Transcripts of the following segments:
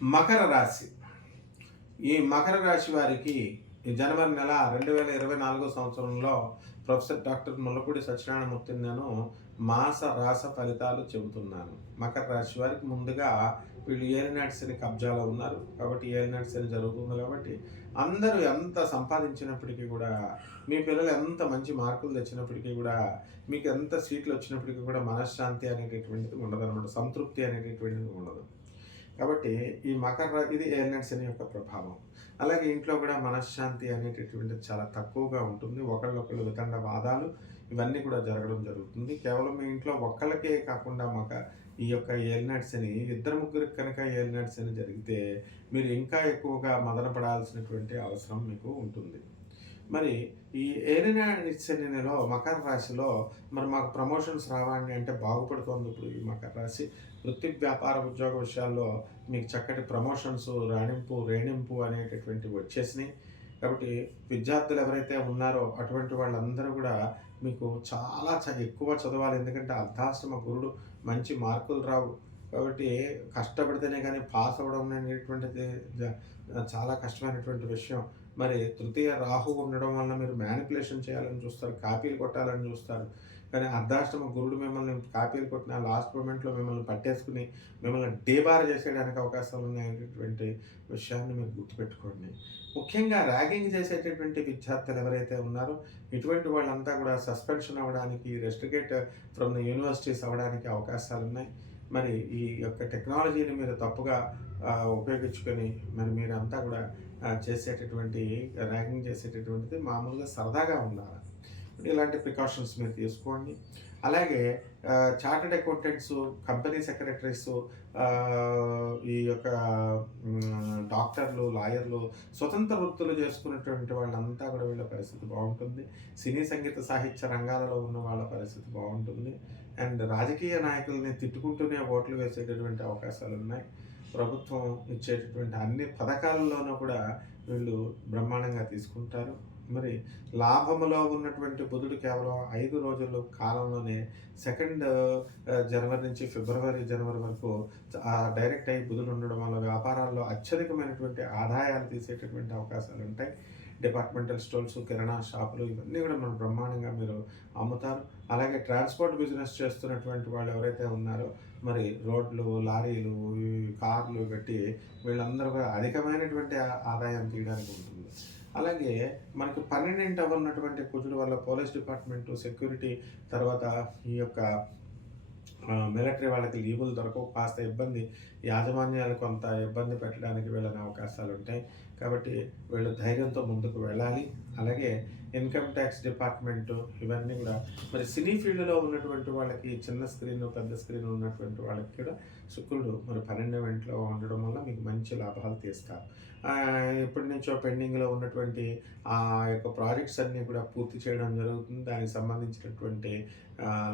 మకర రాశి. ఈ మకర రాశి వారికి ఈ జనవరి నెల 2024 సంవత్సరంలో ప్రొఫెసర్ డాక్టర్ ముల్లపూడి సత్యనారాయణమూర్తిని నేను మాస రాస ఫలితాలు చెబుతున్నాను. మకర రాశి వారికి ముందుగా వీళ్ళు ఏలినాటి శని కబ్జాలో ఉన్నారు. కాబట్టి ఏలినాటి శని జరుగుతుంది కాబట్టి అందరూ ఎంత సంపాదించినప్పటికీ కూడా, మీ పిల్లలు ఎంత మంచి మార్కులు తెచ్చినప్పటికీ కూడా, మీకు ఎంత సీట్లు వచ్చినప్పటికీ కూడా మనశ్శాంతి అనేటటువంటిది ఉండదనమాట. సంతృప్తి అనేటటువంటిది ఉండదు. కాబట్టి ఈ ఇది ఏలినాటి శని యొక్క ప్రభావం. అలాగే ఇంట్లో కూడా మనశ్శాంతి అనేటటువంటిది చాలా తక్కువగా ఉంటుంది. ఒకళ్ళొకళ్ళు వితండ వాదాలు ఇవన్నీ కూడా జరగడం జరుగుతుంది. కేవలం మీ ఇంట్లో ఒక్కళ్ళకే కాకుండా ఈ యొక్క ఏలినాటి శని ఇద్దరు ముగ్గురికి కనుక ఏలినాటి శని జరిగితే మీరు ఇంకా ఎక్కువగా మదన పడాల్సినటువంటి అవసరం మీకు ఉంటుంది. మరి ఈ ఏలినాటి శని నెలలో మకర రాశిలో మరి మాకు ప్రమోషన్స్ రావాలి అంటే బాగుపడుతోంది ఇప్పుడు ఈ మకర రాశి. వృత్తి వ్యాపార ఉద్యోగ విషయాల్లో మీకు చక్కటి ప్రమోషన్స్ రేణింపు అనేటటువంటివి వచ్చేసినాయి. కాబట్టి విద్యార్థులు ఎవరైతే ఉన్నారో అటువంటి వాళ్ళందరూ కూడా మీకు చాలా ఎక్కువ చదవాలి. ఎందుకంటే అర్ధాష్టమ గురుడు, మంచి మార్కులు రావు. కాబట్టి కష్టపడితేనే కానీ పాస్ అవ్వడం అనేటువంటిది చాలా కష్టమైనటువంటి విషయం. మరి తృతీయ రాహు ఉండడం వలన మీరు మ్యానిపులేషన్ చేయాలని చూస్తారు, కాపీలు కొట్టాలని చూస్తారు. కానీ అర్ధాష్టమ గురుడు మిమ్మల్ని కాపీలు కొట్టిన లాస్ట్ మూమెంట్లో మిమ్మల్ని పట్టేసుకుని మిమ్మల్ని డేబార్ చేసేయడానికి అవకాశాలు ఉన్నాయనేటువంటి విషయాన్ని మీరు గుర్తుపెట్టుకోండి. ముఖ్యంగా ర్యాగింగ్ చేసేటటువంటి విద్యార్థులు ఎవరైతే ఉన్నారో ఇటువంటి వాళ్ళంతా కూడా సస్పెన్షన్ అవ్వడానికి, రెస్ట్రికేట్ ఫ్రమ్ ద యూనివర్సిటీస్ అవ్వడానికి అవకాశాలు ఉన్నాయి. మరి ఈ యొక్క టెక్నాలజీని మీరు తప్పుగా ఉపయోగించుకొని మరి మీరంతా కూడా చేసేటటువంటి ర్యాగింగ్ చేసేటటువంటిది మామూలుగా సరదాగా ఉండాలి. ఇలాంటి ప్రికాషన్స్ మీరు తీసుకోండి. అలాగే చార్టర్డ్ అకౌంటెంట్స్, కంపెనీ సెక్రటరీస్, ఈ యొక్క డాక్టర్లు, లాయర్లు, స్వతంత్ర వృత్తులు చేసుకున్నటువంటి వాళ్ళంతా కూడా వీళ్ళ పరిస్థితి బాగుంటుంది. సినీ సంగీత సాహిత్య రంగాలలో ఉన్న వాళ్ళ పరిస్థితి బాగుంటుంది. అండ్ రాజకీయ నాయకుల్ని తిట్టుకుంటూనే ఓట్లు వేసేటటువంటి అవకాశాలు ఉన్నాయి. ప్రభుత్వం ఇచ్చేటటువంటి అన్ని పథకాలలోనూ కూడా వీళ్ళు బ్రహ్మాండంగా తీసుకుంటారు. మరి లాభములో ఉన్నటువంటి బుధుడు కేవలం 5 రోజుల కాలంలోనే జనవరి నుంచి జనవరి వరకు డైరెక్ట్ అయ్యి బుధుడు ఉండడం వల్ల వ్యాపారాల్లో అత్యధికమైనటువంటి ఆదాయాలు తీసేటటువంటి అవకాశాలు ఉంటాయి. డిపార్ట్మెంటల్ స్టోర్స్, కిరాణా షాపులు ఇవన్నీ కూడా మనం బ్రహ్మాండంగా మీరు అమ్ముతారు. అలాగే ట్రాన్స్పోర్ట్ బిజినెస్ చేస్తున్నటువంటి వాళ్ళు ఎవరైతే ఉన్నారో మరి రోడ్లు, లారీలు, కార్లు పెట్టి వీళ్ళందరూ కూడా అధికమైనటువంటి ఆదాయం తీయడానికి ఉంటుంది. అలాగే మనకి 12 ఉన్నటువంటి కుజుడు వల్ల పోలీస్ డిపార్ట్మెంటు, సెక్యూరిటీ, తర్వాత ఈ యొక్క మిలిటరీ వాళ్ళకి లీవులు దొరకవు. కాస్త ఇబ్బంది, యాజమాన్యాలు కొంత ఇబ్బంది పెట్టడానికి వీళ్ళని అవకాశాలు ఉంటాయి. కాబట్టి వీళ్ళు ధైర్యంతో ముందుకు వెళ్ళాలి. అలాగే ఇన్కమ్ ట్యాక్స్ డిపార్ట్మెంటు ఇవన్నీ కూడా మరి సినీ ఫీల్డ్లో ఉన్నటువంటి వాళ్ళకి చిన్న స్క్రీన్, పెద్ద స్క్రీన్ ఉన్నటువంటి వాళ్ళకి కూడా శుక్రుడు మరి 12వ ఇంట్లో ఉండడం వల్ల మీకు మంచి లాభాలు తీస్తారు. ఎప్పటి నుంచో పెండింగ్లో ఉన్నటువంటి ఆ యొక్క ప్రాజెక్ట్స్ అన్నీ కూడా పూర్తి చేయడం జరుగుతుంది. దానికి సంబంధించినటువంటి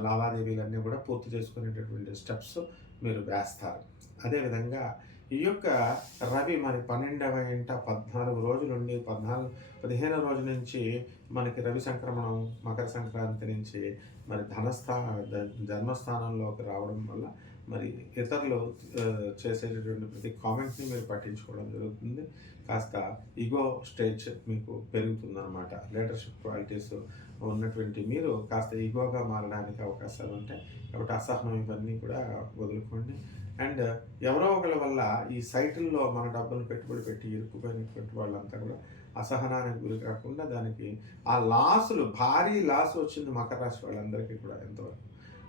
లావాదేవీలన్నీ కూడా పూర్తి చేసుకునేటటువంటి స్టెప్స్ మీరు వేస్తారు. అదేవిధంగా ఈ యొక్క రవి మరి 12వ ఇంట 14 రోజులుండి 15 రోజుల నుంచి మనకి రవి సంక్రమణం మకర సంక్రాంతి నుంచి మరి జన్మస్థానంలోకి రావడం వల్ల మరి ఇతరులు చేసేటటువంటి ప్రతి కామెంట్ని మీరు పట్టించుకోవడం జరుగుతుంది. కాస్త ఈగో స్టేజ్ మీకు పెరుగుతుందన్నమాట. లీడర్షిప్ క్వాలిటీస్ ఉన్నటువంటి మీరు కాస్త ఈగోగా మారడానికి అవకాశాలు ఉంటాయి. కాబట్టి అసహనం ఇవన్నీ కూడా వదులుకోండి. అండ్ ఎవరో ఒకరి వల్ల ఈ సైట్ల్లో మన డబ్బులు పెట్టుబడి పెట్టి ఇరుక్కుపోయినటువంటి వాళ్ళంతా కూడా అసహనానికి గురి కాకుండా దానికి భారీ లాస్ వచ్చింది మకర రాశి వాళ్ళందరికీ కూడా ఎంతవరకు.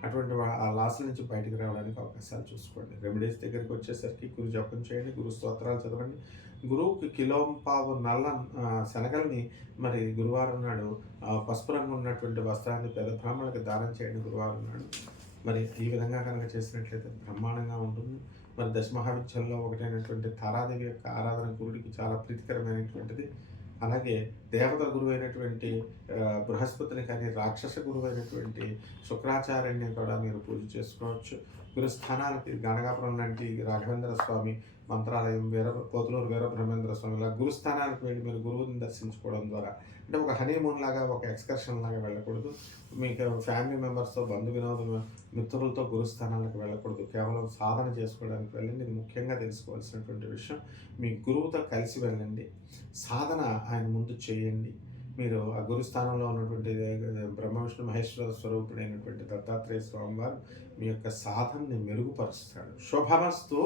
అటువంటి ఆ లాస్ల నుంచి బయటకు రావడానికి అవకాశాలు చూసుకోండి. రెమెడీస్ దగ్గరికి వచ్చేసరికి గురు జపం చేయండి, గురు స్తోత్రాలు చదవండి. గురువుకి కిలోంపావు నల్ల శనగల్ని మరి గురువారం నాడు పసుపు రంగు ఉన్నటువంటి వస్త్రాన్ని పేద బ్రాహ్మణులకు దానం చేయండి గురువారం నాడు. మరి ఈ విధంగా కనుక చేసినట్లయితే బ్రహ్మాండంగా ఉంటుంది. మరి దశమహావిద్యల్లో ఒకటైనటువంటి తారాదేవి యొక్క ఆరాధన గురుడికి చాలా ప్రీతికరమైనటువంటిది. అలాగే దేవతల గురువు అయినటువంటి బృహస్పతిని కానీ, రాక్షస గురువు అయినటువంటి శుక్రాచార్యుని కూడా మీరు పూజ చేసుకోవచ్చు. గురుస్థానాలకి గణగాపురం లాంటి రాఘవేంద్ర స్వామి, మంత్రాలయం, పోతులూరు వీరబ్రహ్మేంద్ర స్వామి ఇలా గురుస్థానానికి వెళ్ళి మీరు గురువుని దర్శించుకోవడం ద్వారా అంటే ఒక హనీమూన్ లాగా, ఒక ఎక్స్కర్షన్ లాగా వెళ్ళకూడదు. మీకు ఫ్యామిలీ మెంబర్స్‌తో, బంధు వినోద మిత్రులతో గురుస్థానాలకు వెళ్ళకూడదు. కేవలం సాధన చేసుకోవడానికి వెళ్ళండి. ఇది ముఖ్యంగా తెలుసుకోవాల్సినటువంటి విషయం. మీ గురువుతో కలిసి వెళ్ళండి. సాధన ఆయన ముందు చేయండి. మీరు ఆ గురుస్థానంలో ఉన్నటువంటి బ్రహ్మ విష్ణు మహేశ్వర స్వరూపుడైనటువంటి దత్తాత్రేయ స్వామి వారు మీ యొక్క సాధనని మెరుగుపరుస్తాడు. శుభమస్తు.